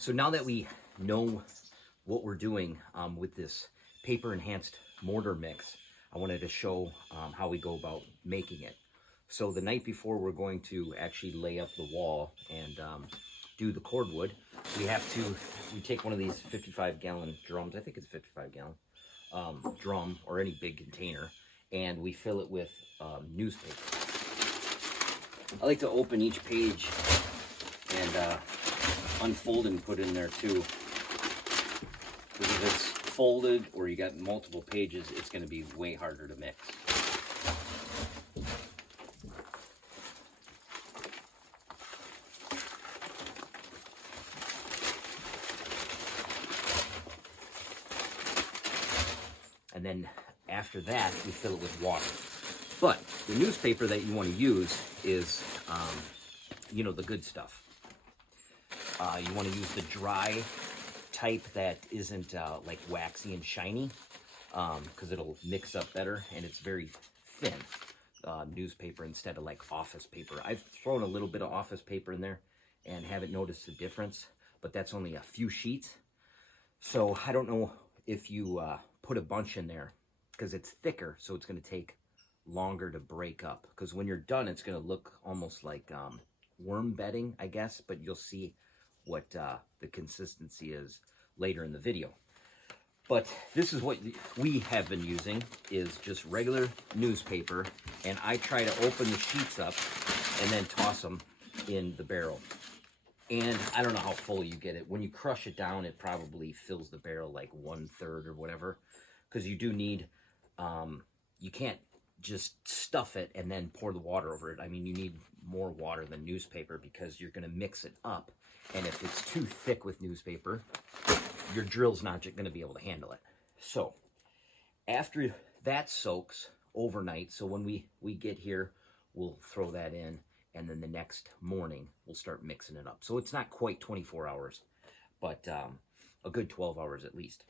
So now that we know what we're doing with this Paper Enhanced Mortar mix, I wanted to show how we go about making it. So the night before we're going to actually lay up the wall and do the cordwood, we take one of these 55-gallon drums, I think it's a 55-gallon drum or any big container, and we fill it with newspaper. I like to open each page and unfold and put in there too. Because if it's folded or you got multiple pages, it's going to be way harder to mix. And then after that, we fill it with water. But the newspaper that you want to use is, you know, the good stuff. You want to use the dry type that isn't like waxy and shiny, because it'll mix up better, and it's very thin newspaper instead of like office paper. I've thrown a little bit of office paper in there and haven't noticed the difference, but that's only a few sheets. So I don't know if you put a bunch in there, because it's thicker, so it's going to take longer to break up, because when you're done it's going to look almost like worm bedding, I guess, but you'll see what the consistency is later in the video. But this is what we have been using, is just regular newspaper, and I try to open the sheets up and then toss them in the barrel. And I don't know how full you get it. When you crush it down, it probably fills the barrel like 1/3 or whatever, because you do need, you can't just stuff it and then pour the water over it. I mean, you need more water than newspaper, because you're going to mix it up. And if it's too thick with newspaper, your drill's not going to be able to handle it. So after that soaks overnight, so when we get here, we'll throw that in, and then the next morning we'll start mixing it up. So it's not quite 24 hours, but a good 12 hours at least.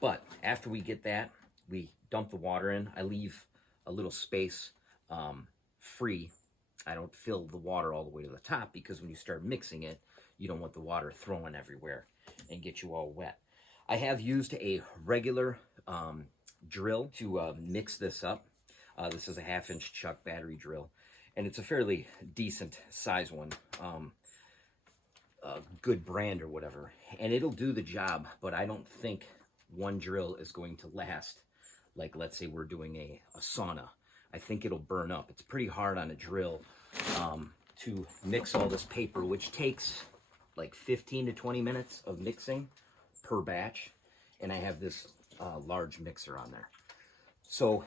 But after we get that, we dump the water in. I leave a little space free. I don't fill the water all the way to the top, because when you start mixing it, you don't want the water throwing everywhere and get you all wet. I have used a regular drill to mix this up. This is a 1/2-inch chuck battery drill, and it's a fairly decent size one, a good brand or whatever, and it'll do the job. But I don't think one drill is going to last. Like, let's say we're doing a sauna. I think it'll burn up. It's pretty hard on a drill to mix all this paper, which takes like 15 to 20 minutes of mixing per batch. And I have this large mixer on there. So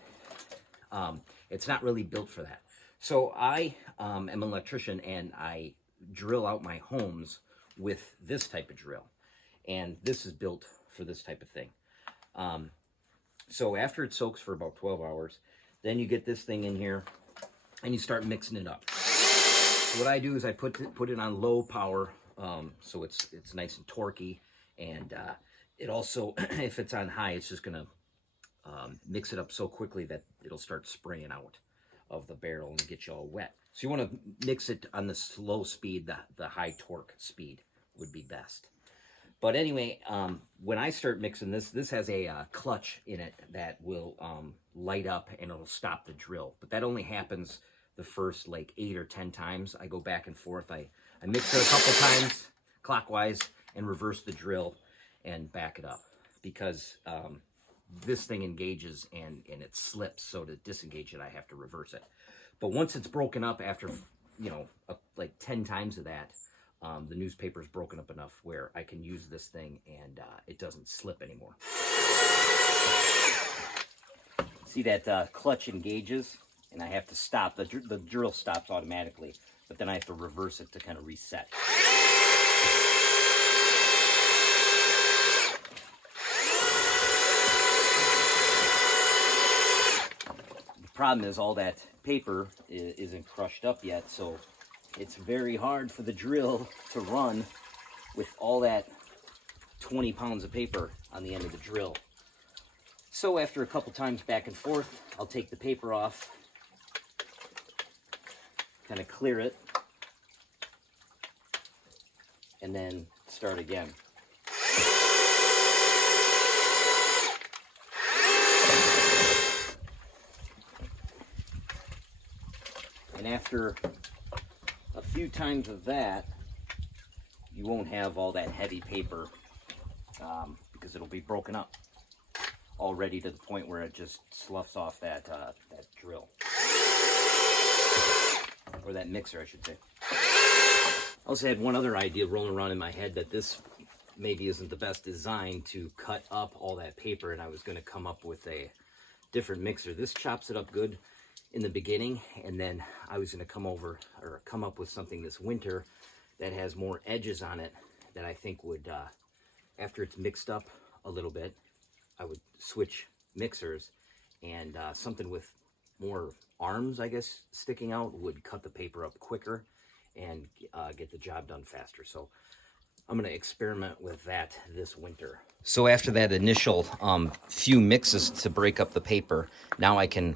it's not really built for that. So I am an electrician, and I drill out my homes with this type of drill. And this is built for this type of thing. So after it soaks for about 12 hours, then you get this thing in here and you start mixing it up. So what I do is I put it on low power, so it's nice and torquey, and it also, if it's on high, it's just gonna mix it up so quickly that it'll start spraying out of the barrel and get you all wet. So you want to mix it on the slow speed. The high torque speed would be best. But anyway, when I start mixing this has a clutch in it that will light up, and it'll stop the drill. But that only happens the first like 8 or 10 times. I go back and forth. I mix it a couple times clockwise and reverse the drill and back it up, because this thing engages and it slips. So to disengage it, I have to reverse it. But once it's broken up after, you know, like 10 times of that, the newspaper is broken up enough where I can use this thing and it doesn't slip anymore. See that clutch engages, and I have to stop. The drill stops automatically, but then I have to reverse it to kind of reset. The problem is all that paper isn't crushed up yet, so it's very hard for the drill to run with all that 20 pounds of paper on the end of the drill. So after a couple times back and forth, I'll take the paper off, kind of clear it, and then start again. And after a few times of that, you won't have all that heavy paper because it'll be broken up already to the point where it just sloughs off that drill. Or that mixer, I should say. I also had one other idea rolling around in my head that this maybe isn't the best design to cut up all that paper, and I was going to come up with a different mixer. This chops it up good in the beginning, and then I was going to come up with something this winter that has more edges on it that I think would, after it's mixed up a little bit, I would switch mixers, and something with more arms, I guess, sticking out would cut the paper up quicker and get the job done faster. So I'm going to experiment with that this winter. So after that initial few mixes to break up the paper, now I can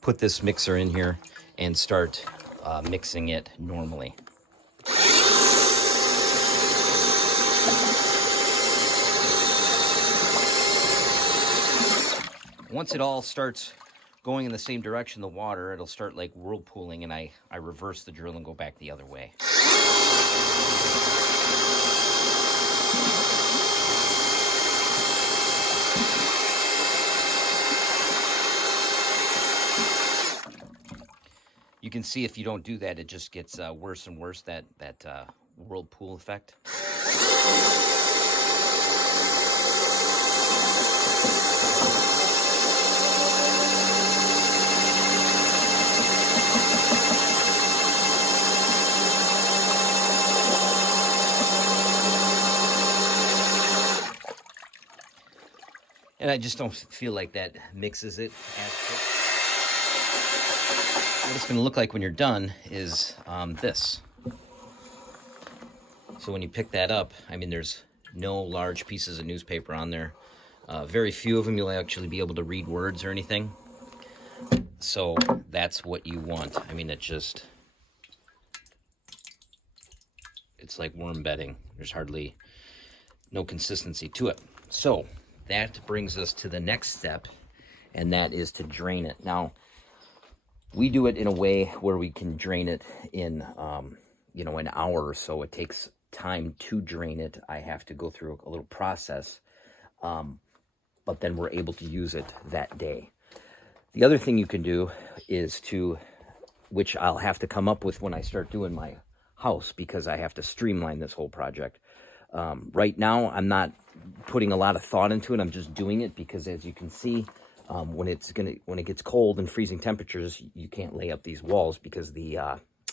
put this mixer in here and start mixing it normally. Once it all starts going in the same direction, the water, it'll start like whirlpooling, and I reverse the drill and go back the other way. You can see if you don't do that, it just gets worse and worse, that whirlpool effect. And I just don't feel like that mixes it as quick. What it's going to look like when you're done is this. So when you pick that up, I mean, there's no large pieces of newspaper on there. Very few of them you'll actually be able to read words or anything. So that's what you want. I mean, it's like worm bedding. There's hardly no consistency to it. So that brings us to the next step, and that is to drain it. Now, we do it in a way where we can drain it in, an hour or so. It takes time to drain it. I have to go through a little process, but then we're able to use it that day. The other thing you can do is which I'll have to come up with when I start doing my house, because I have to streamline this whole project. Right now, I'm not putting a lot of thought into it. I'm just doing it because, as you can see, when it gets cold and freezing temperatures, you can't lay up these walls because the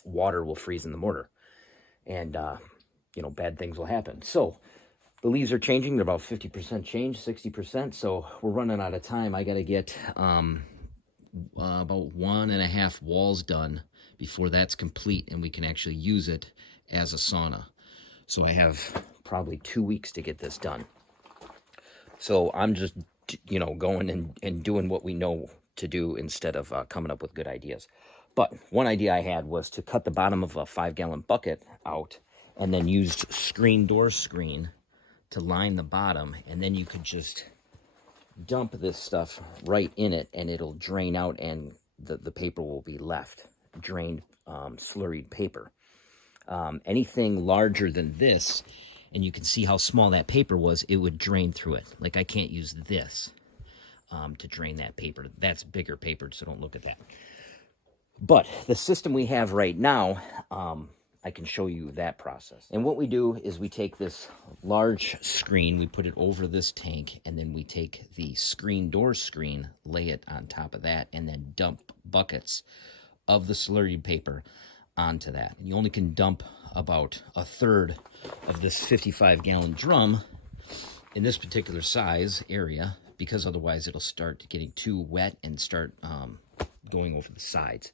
water will freeze in the mortar, and bad things will happen. So the leaves are changing. They're about 50% changed, 60%. So we're running out of time. I got to get about 1.5 walls done before that's complete, and we can actually use it as a sauna. So I have probably 2 weeks to get this done. So I'm just, going and doing what we know to do instead of coming up with good ideas. But one idea I had was to cut the bottom of a 5-gallon bucket out and then use door screen to line the bottom. And then you could just dump this stuff right in it, and it'll drain out, and the paper will be left. Drained, slurried paper. Anything larger than this, and you can see how small that paper was, it would drain through it. Like, I can't use this to drain that paper. That's bigger paper, so don't look at that. But the system we have right now, I can show you that process. And what we do is we take this large screen, we put it over this tank, and then we take the door screen, lay it on top of that, and then dump buckets of the slurried paper onto that. And you only can dump about 1/3 of this 55-gallon drum in this particular size area, because otherwise it'll start getting too wet and start going over the sides.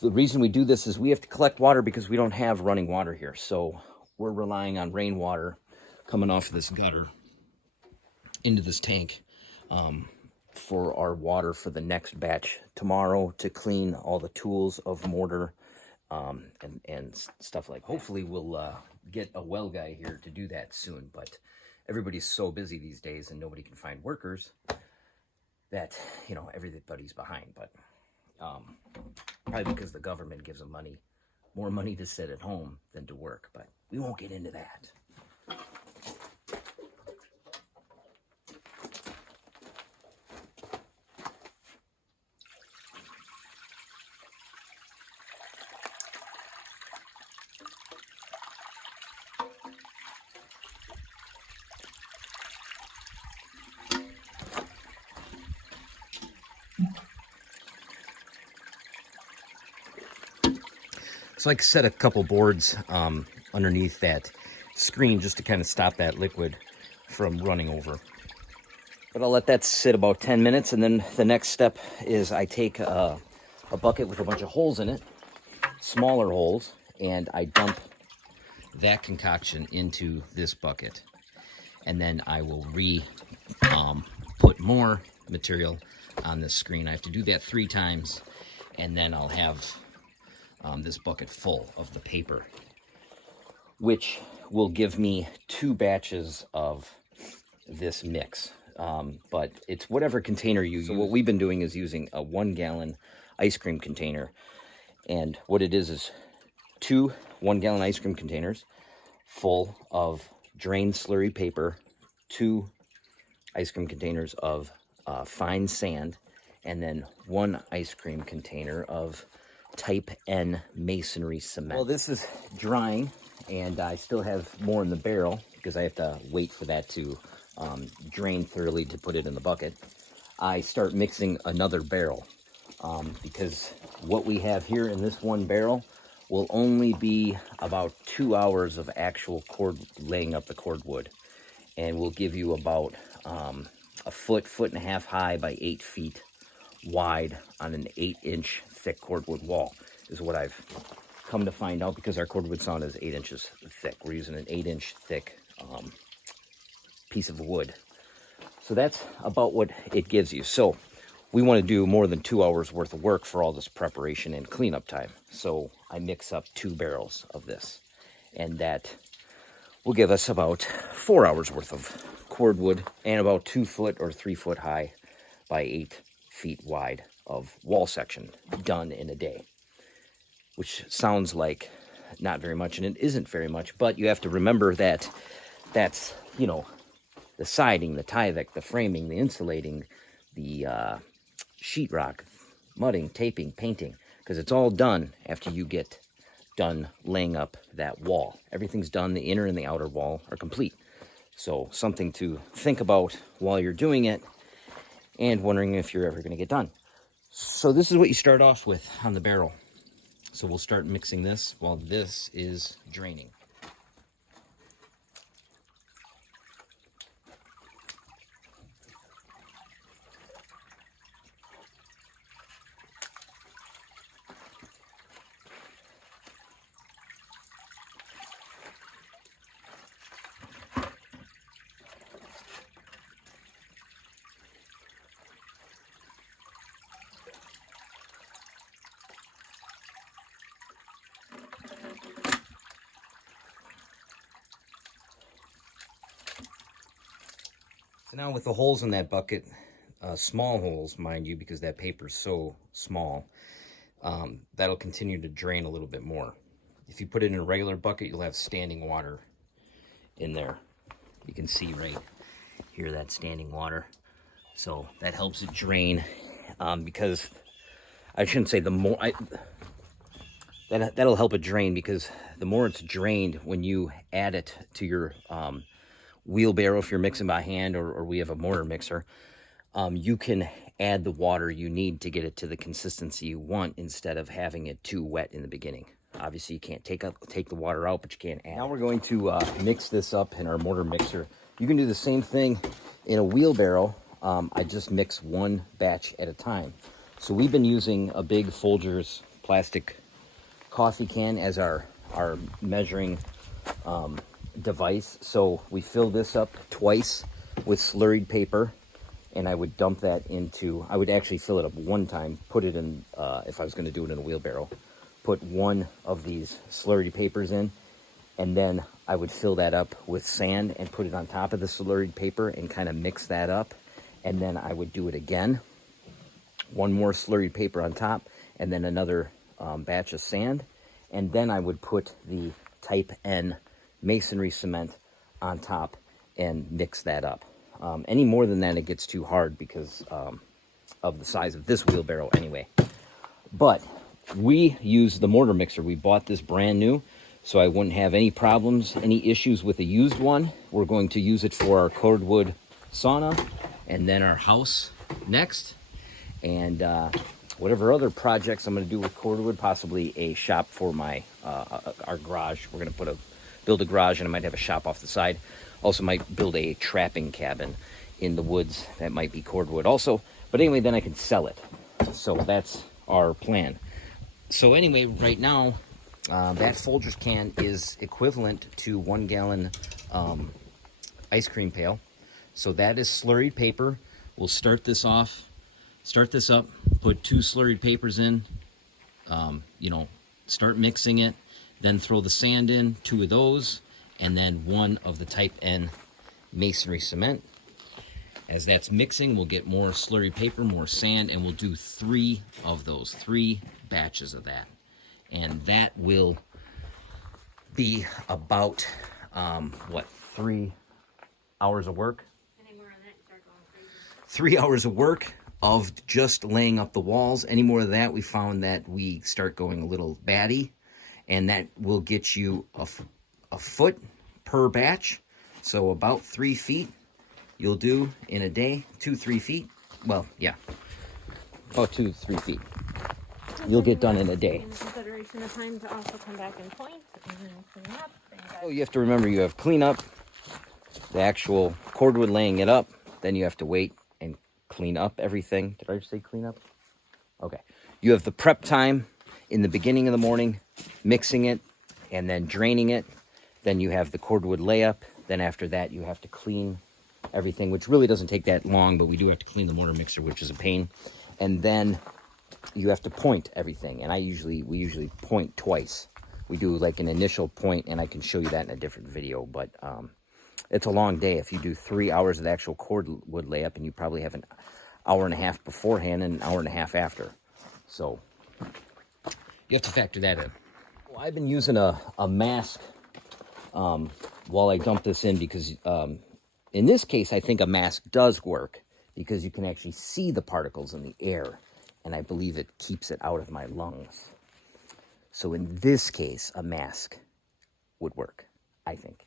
The reason we do this is we have to collect water because we don't have running water here. So we're relying on rainwater coming off this gutter into this tank for our water for the next batch tomorrow to clean all the tools of mortar and stuff like that. Hopefully we'll get a well guy here to do that soon, but everybody's so busy these days and nobody can find workers that, you know, everybody's behind. But probably because the government gives them more money to sit at home than to work, but we won't get into that. So I set a couple boards underneath that screen just to kind of stop that liquid from running over. But I'll let that sit about 10 minutes, and then the next step is I take a bucket with a bunch of holes in it, smaller holes, and I dump that concoction into this bucket. And then I will put more material on this screen. I have to do that 3 times, and then I'll have this bucket full of the paper, which will give me 2 batches of this mix. But it's whatever container you use. So what we've been doing is using a 1-gallon ice cream container. And what it is 2 1-gallon ice cream containers full of drained slurry paper, 2 ice cream containers of fine sand, and then 1 ice cream container of type N masonry cement. Well, this is drying, and I still have more in the barrel because I have to wait for that to drain thoroughly to put it in the bucket. I start mixing another barrel because what we have here in this one barrel will only be about 2 hours of actual laying up the cordwood, and will give you about a foot and a half high by 8 feet wide on an 8-inch thick cordwood wall, is what I've come to find out, because our cordwood sauna is 8 inches thick. We're using an 8-inch thick piece of wood. So that's about what it gives you. So we want to do more than 2 hours worth of work for all this preparation and cleanup time. So I mix up 2 barrels of this, and that will give us about 4 hours worth of cordwood and about 2 foot or 3 foot high by 8 feet wide of wall section done in a day, which sounds like not very much, and it isn't very much. But you have to remember that that's, you know, the siding, the Tyvek, the framing, the insulating, the sheetrock, mudding, taping, painting, because it's all done after you get done laying up that wall. Everything's done. The inner and the outer wall are complete. So something to think about while you're doing it and wondering if you're ever going to get done. So this is what you start off with on the barrel. So we'll start mixing this while this is draining. So now with the holes in that bucket, small holes, mind you, because that paper's so small, that'll continue to drain a little bit more. If you put it in a regular bucket, you'll have standing water in there. You can see right here that standing water. So that helps it drain, because I shouldn't say the more, that'll help it drain, because the more it's drained when you add it to your wheelbarrow, if you're mixing by hand, or we have a mortar mixer, you can add the water you need to get it to the consistency you want, instead of having it too wet in the beginning. Obviously you can't take the water out, but you can add. Now we're going to mix this up in our mortar mixer. You can do the same thing in a wheelbarrow. I just mix 1 batch at a time. So we've been using a big Folgers plastic coffee can as our measuring device. So we fill this up twice with slurried paper, and I would dump that into, I would actually fill it up 1 time, put it in, if I was going to do it in a wheelbarrow, put 1 of these slurry papers in, and then I would fill that up with sand and put it on top of the slurried paper and kind of mix that up. And then I would do it again. One more slurried paper on top, and then another batch of sand. And then I would put the type N masonry cement on top and mix that up. Any more than that, it gets too hard because of the size of this wheelbarrow anyway. But we use the mortar mixer. We bought this brand new, so I wouldn't have any problems, any issues with a used one. We're going to use it for our cordwood sauna and then our house next. And whatever other projects I'm going to do with cordwood, possibly a shop for my our garage. We're going to build a garage, and I might have a shop off the side. Also might build a trapping cabin in the woods. That might be cordwood also. But anyway, then I can sell it. So that's our plan. So anyway, right now, that Folgers can is equivalent to 1 gallon ice cream pail. So that is slurried paper. We'll start this up, put 2 slurried papers in, start mixing it, then throw the sand in, 2 of those, and then 1 of the type N masonry cement. As that's mixing, we'll get more slurry paper, more sand, and we'll do 3 of those, 3 batches of that. And that will be about, 3 hours of work? 3 hours of work of just laying up the walls. Any more of that, we found that we start going a little batty, and that will get you a foot per batch. So about 3 feet. You'll do in a day, 2-3 feet. Well, yeah, about 2-3 feet. You'll get done in a day. In consideration of time to also come back and point and clean up. Oh, you have to remember, you have cleanup, the actual cordwood laying it up. Then you have to wait and clean up everything. Did I just say clean up? Okay. You have the prep time in the beginning of the morning, mixing it and then draining it. Then you have the cordwood layup. Then after that, you have to clean everything, which really doesn't take that long, but we do have to clean the mortar mixer, which is a pain. And then you have to point everything, and we usually point twice. We do like an initial point, and I can show you that in a different video, but it's a long day. If you do 3 hours of the actual cordwood layup, and you probably have an hour and a half beforehand and an hour and a half after. So you have to factor that in. Well, I've been using a mask while I dump this in because in this case, I think a mask does work because you can actually see the particles in the air, and I believe it keeps it out of my lungs. So in this case, a mask would work, I think.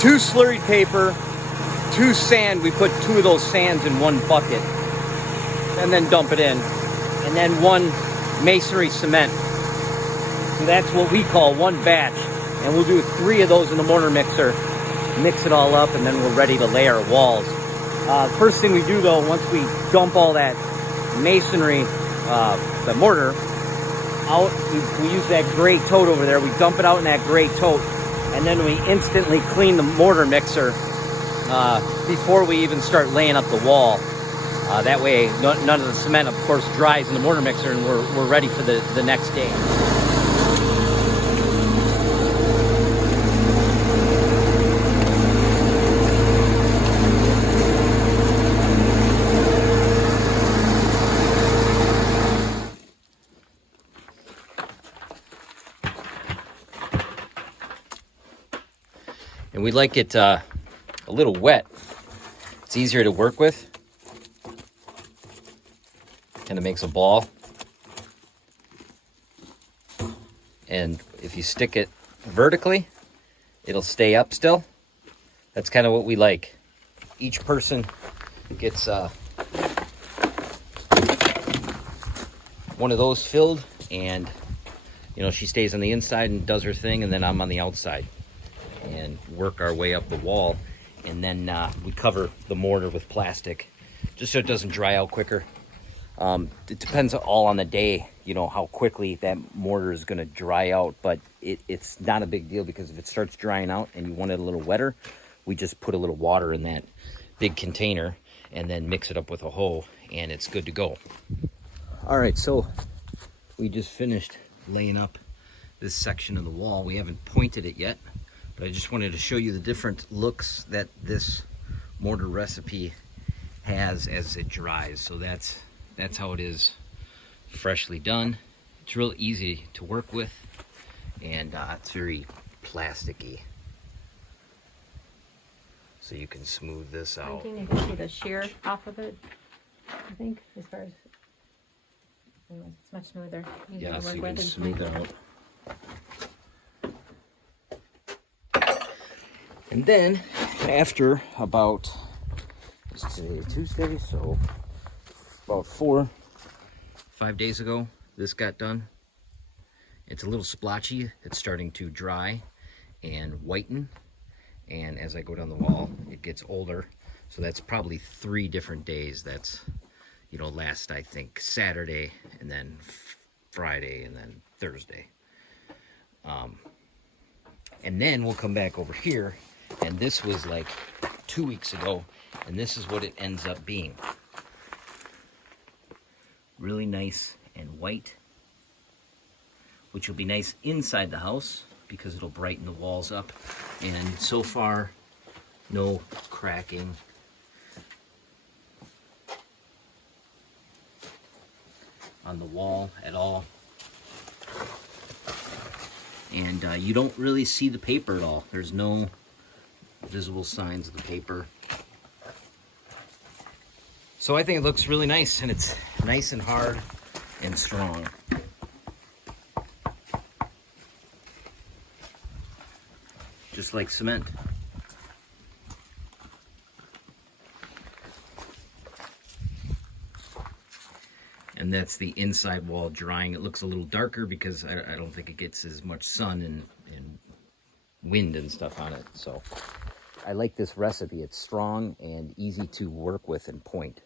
Two slurried paper, 2 sand. We put 2 of those sands in 1 bucket and then dump it in. And then 1 masonry cement. So that's what we call 1 batch. And we'll do 3 of those in the mortar mixer, mix it all up, and then we're ready to lay our walls. First thing we do though, once we dump all that masonry, the mortar, out, we use that gray tote over there. We dump it out in that gray tote. And then we instantly clean the mortar mixer before we even start laying up the wall. That way, none of the cement, of course, dries in the mortar mixer, and we're ready for the next day. And we like it a little wet. It's easier to work with. kind of makes a ball. And if you stick it vertically, it'll stay up still. That's kind of what we like. Each person gets one of those filled, and you know, she stays on the inside and does her thing, and then I'm on the outside and work our way up the wall. And then we cover the mortar with plastic just so it doesn't dry out quicker. It depends all on the day, you know, how quickly that mortar is going to dry out, but it's not a big deal, because if it starts drying out and you want it a little wetter, we just put a little water in that big container and then mix it up with a hoe, and it's good to go. All right, so we just finished laying up this section of the wall. We haven't pointed it yet, but I just wanted to show you the different looks that this mortar recipe has as it dries. So that's how it is freshly done. It's real easy to work with, and it's very plasticky. So you can smooth this out. I think you can see the shear off of it, I think, as far as, anyways, it's much smoother. Yeah, so you can smooth it out. And then after about, it's today Tuesday, so about 4-5 days ago, this got done. It's a little splotchy. It's starting to dry and whiten. And as I go down the wall, it gets older. So that's probably 3 different days. That's, you know, last, I think, Saturday, and then Friday, and then Thursday. And then we'll come back over here, and this was like 2 weeks ago, and this is what it ends up being. Really nice and white, which will be nice inside the house because it'll brighten the walls up. And so far, no cracking. On the wall at all. And you don't really see the paper at all. There's no visible signs of the paper. So I think it looks really nice, and it's nice and hard and strong. Just like cement. And that's the inside wall drying. It looks a little darker because I don't think it gets as much sun and wind and stuff on it. So I like this recipe. It's strong and easy to work with and point.